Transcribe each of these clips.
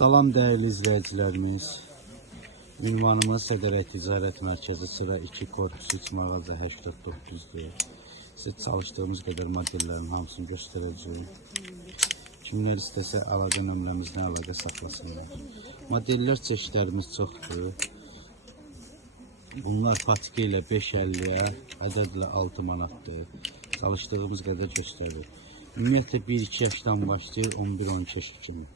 Salam değerli izleyicilerimiz. Ünvanımız Sədərək Ticarət Mərkəzi sıra 2 korpus 3 mağaza 89'dur. Size çalıştığımız kadar modellerin hamısını göstereceğim. Kimler istəsə əlaqə nömrəmizdən əlaqə saxlasınlar. Modeller çeşitlərimiz çoxdur. Bunlar patiki ilə 5.50'yə, ədədlə 6 manatdır. Çalıştığımız kadar göstərir. Ümumiyyətlə 1-2 yaşdan başlayır 11-12 yaş kimi.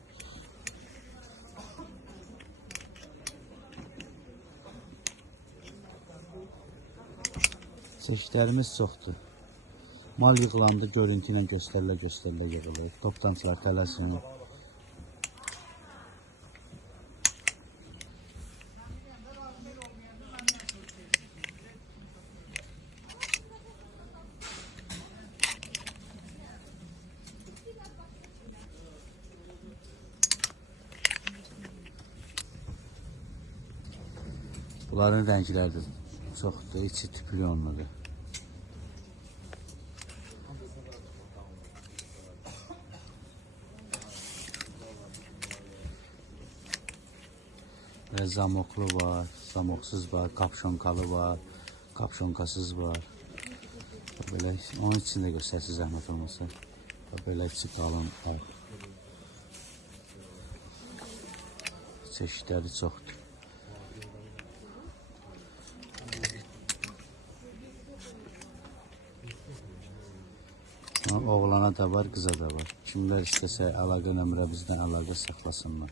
Çeşitlərimiz çoxdur. Mal yığılandı, görüntü ilə göstərilə yığılır. Toplantılar tələsin. Bunların rəngləri də çoxdur, içi tipliyonludur. Ve zamoklu var, zamoksuz var, kapşonkalı var, kapşonkasız var. Böyle onun için de göstersiz zahmet olmasa. Böyle içi kalın var. Çeşitleri çoxdur. Oğlana da var, kıza da var. Kimler istəsə əlaqə nömrəmizdən əlaqə saxlasınlar.